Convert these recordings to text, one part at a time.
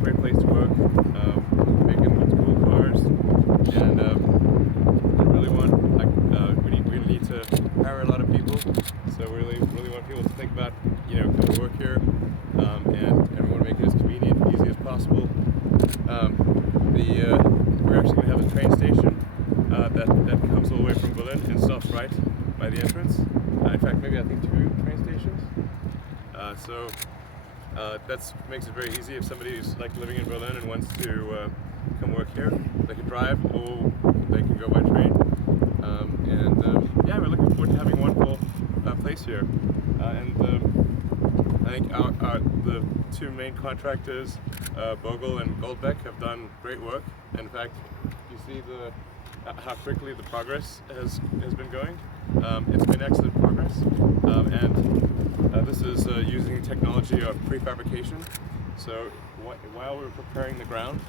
great place to work, making lots of cool cars, and I really want we need to hire a lot of people. So we really want people to think about come to work here, and we want to make it as convenient and easy as possible. We're actually going to have a train station that comes all the way from Berlin and stops right by the entrance. In fact, maybe I think 2 train stations. That makes it very easy if somebody is like living in Berlin and wants to come work here. They can drive or they can go by train. We're looking forward to having a wonderful place here. I think the 2 main contractors, Bogle and Goldbeck, have done great work. In fact, you see how quickly the progress has been going. It's been excellent progress, this is using technology of prefabrication. So while we're preparing the ground,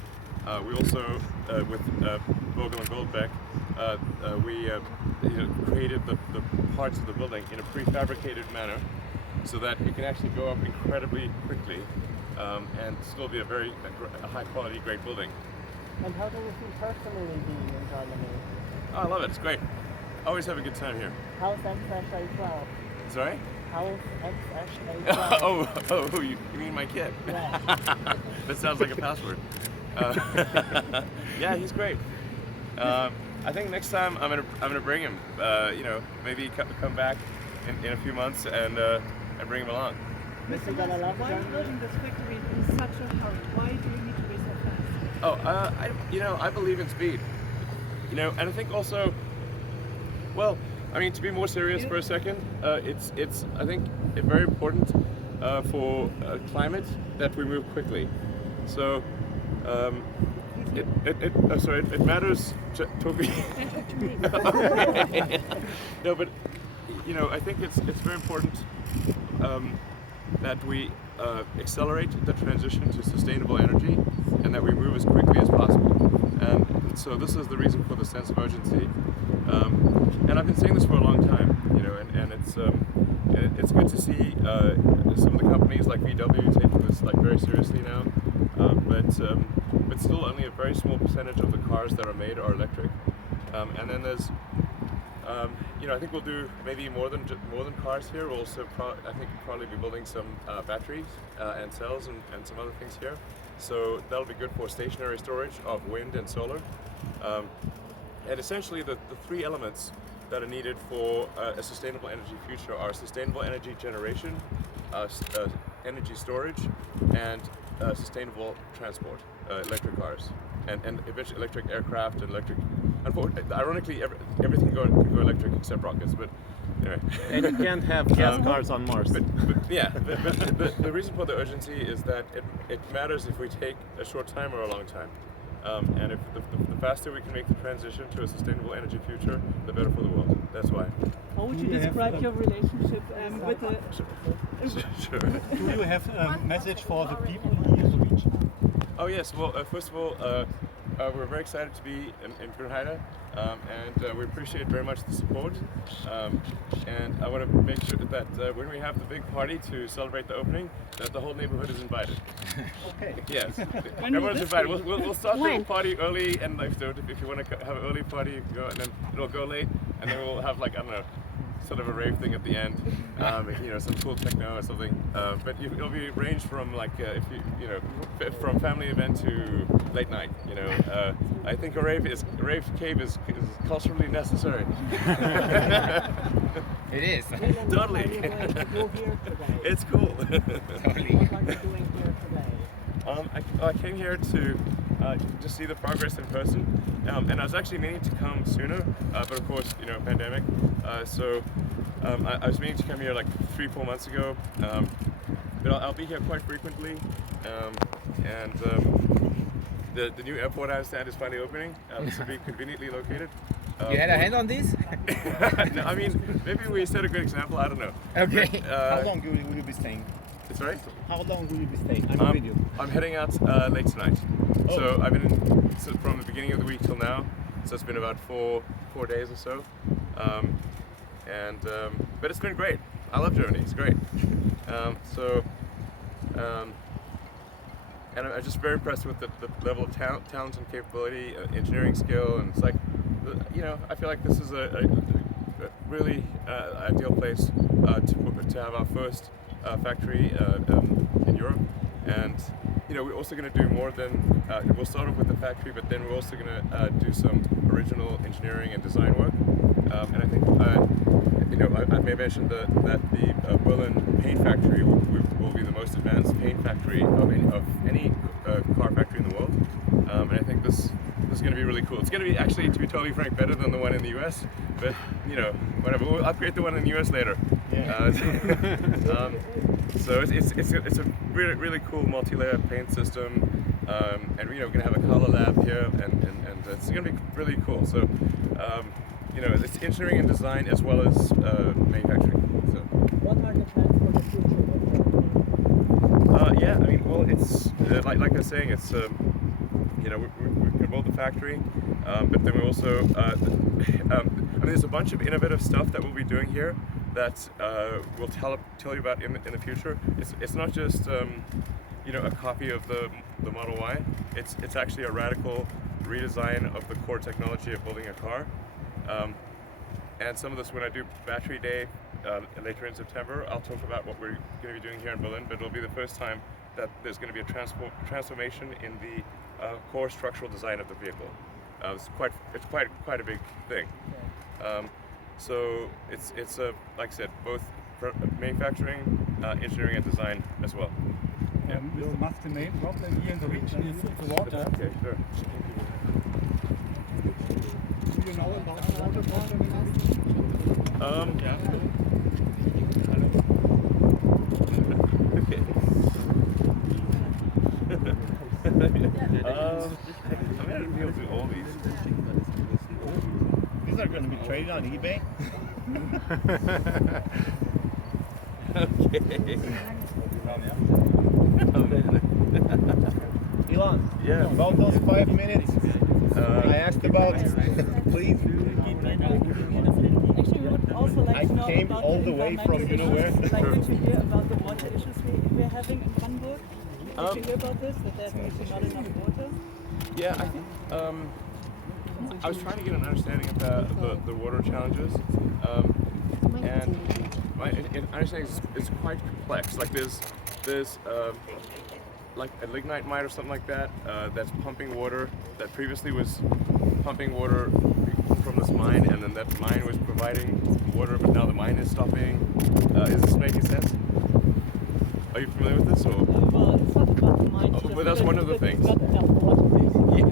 we also, with Bogle and Goldbeck, we created the parts of the building in a prefabricated manner, so that it can actually go up incredibly quickly and still be a high quality, great building. And how do you feel personally being in Germany? Oh, I love it. It's great. Always have a good time here. How's XSH12? Sorry? How's XSH12? Oh, you mean my kid? Yeah. That sounds like a password. Yeah, he's great. I think next time I'm gonna bring him. Maybe come back in a few months and bring him along. Mr. Galala, why are you building this factory in such a hurry? Why do you need to be so fast? I believe in speed. And I think also, well, to be more serious for a second, it's I think very important for climate that we move quickly. So it matters to me. No, but I think it's very important that we accelerate the transition to sustainable energy, and that we move as quickly as possible. And so this is the reason for the sense of urgency. And I've been saying this for a long time, and it's good to see some of the companies like VW taking this very seriously now. But still, only a very small percentage of the cars that are made are electric. And then there's, I think we'll do maybe more than cars here. We'll also probably be building some batteries and cells and some other things here. So that'll be good for stationary storage of wind and solar. And essentially, the 3 elements that are needed for a sustainable energy future are sustainable energy generation, energy storage, and sustainable transport, electric cars, and eventually electric aircraft and electric. Ironically, everything can go electric except rockets, but anyway. And you can't have gas cars on Mars. But the reason for the urgency is that it matters if we take a short time or a long time. And if the faster we can make the transition to a sustainable energy future, the better for the world. That's why. How would you describe your relationship with the... Sure. Do you have a message for the people here in the region? Oh yes, well first of all, we're very excited to be in Grünheide, and we appreciate very much the support. And I want to make sure that when we have the big party to celebrate the opening, that the whole neighborhood is invited. Okay. Yes, everyone's invited. We'll start the party early, and if you want to have an early party, you can go, and then it'll go late, and then we'll have sort of a rave thing at the end, some cool techno or something. But it'll be ranged from from family event to late night. I think a rave cave is culturally necessary. It is. Totally. It's cool. Totally. What are you doing here today? I came here to just see the progress in person, and I was actually meaning to come sooner, but of course, pandemic. I was meaning to come here 3-4 months ago, but I'll be here quite frequently, and the new airport I understand is finally opening. This will be conveniently located. You had a hand on this? No, maybe we set a good example. I don't know. Okay. How long will you be staying? Sorry? How long will you be staying? I'm with you. I'm heading out late tonight. Oh. So I've been from the beginning of the week till now. So it's been about four days or so. But it's been great. I love Germany. It's great. and I'm just very impressed with the level of talent and capability, engineering skill, and it's like, you know, I feel like this is a really ideal place to have our first factory in Europe. And you know, we're also going to do more than we'll start off with the factory, but then we're also going to do some original engineering and design work. And I think you know, I may mention that the Berlin paint factory will be the most advanced paint factory of any car factory in the world. And I think this is going to be really cool. It's going to be, actually, to be totally frank, better than the one in the US. But you know, whatever. We'll upgrade the one in the US later. Yeah. So it's a really cool multi-layer paint system, and you know, we're going to have a color lab here, and it's going to be really cool. So you know, it's engineering and design as well as manufacturing. So. What are the plans for the future? Yeah, I mean, well, it's like I was saying, it's you know, we're going to build the factory, but then we also I mean, there's a bunch of innovative stuff that we'll be doing here that we'll tell you about in the future. It's not just you know, a copy of the Model Y. It's actually a radical redesign of the core technology of building a car. And some of this, when I do Battery Day later in September, I'll talk about what we're going to be doing here in Berlin. But it'll be the first time that there's going to be a transformation in the core structural design of the vehicle. It's quite a big thing. So it's like I said, both manufacturing, engineering, and design as well. Yeah. Will Musk, the main problem here in the region is the water. Okay, sure. Do you know about the water problem in the region? Yeah. I'm gonna be able to do all these. These are going to be traded on eBay. Okay. Elon, Yeah. about those 5 minutes I asked about, please. Actually, we would also like I to know came about all the way from you know where. Like to hear about the water issues we're having in Hamburg. Did you hear about this? That there's maybe not enough water? Yeah, I think I was trying to get an understanding of the water challenges, and my understanding is quite complex. Like there's like a lignite mine or something like that that's pumping water that previously was pumping water from this mine, and then that mine was providing water, but now the mine is stopping. Is this making sense? Are you familiar with this, or? Well, it's not about the mine. Oh, but that's one of the things.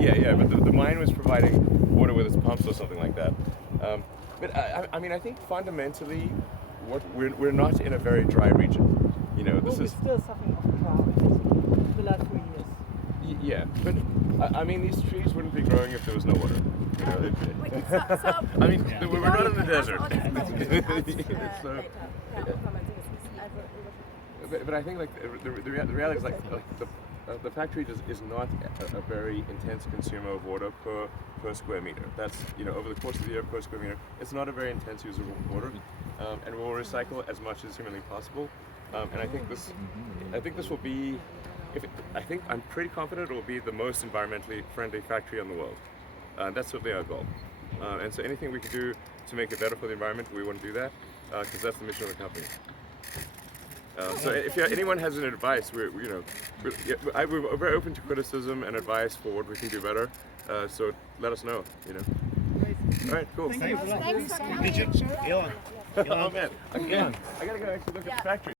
Yeah, but the mine was providing water with its pumps or something like that. But I mean, I think fundamentally, we're not in a very dry region. You know, this is still suffering from drought the last 3 years. Yeah, but I mean, these trees wouldn't be growing if there was no water. You know, So, I mean, we're not in the desert. So, but I think like the reality is like the factory is not a very intense consumer of water per square meter. That's, you know, over the course of the year per square meter, it's not a very intense user of water, and we'll recycle as much as humanly possible. And I think this will be, I'm pretty confident it will be the most environmentally friendly factory in the world. That's certainly our goal. And so anything we can do to make it better for the environment, we want to do that, because that's the mission of the company. So if anyone has any advice, we're very open to criticism and advice for what we can do better. So let us know. You know. All right, cool. Thanks for coming. Elon. Oh man, I gotta go actually look at the factory.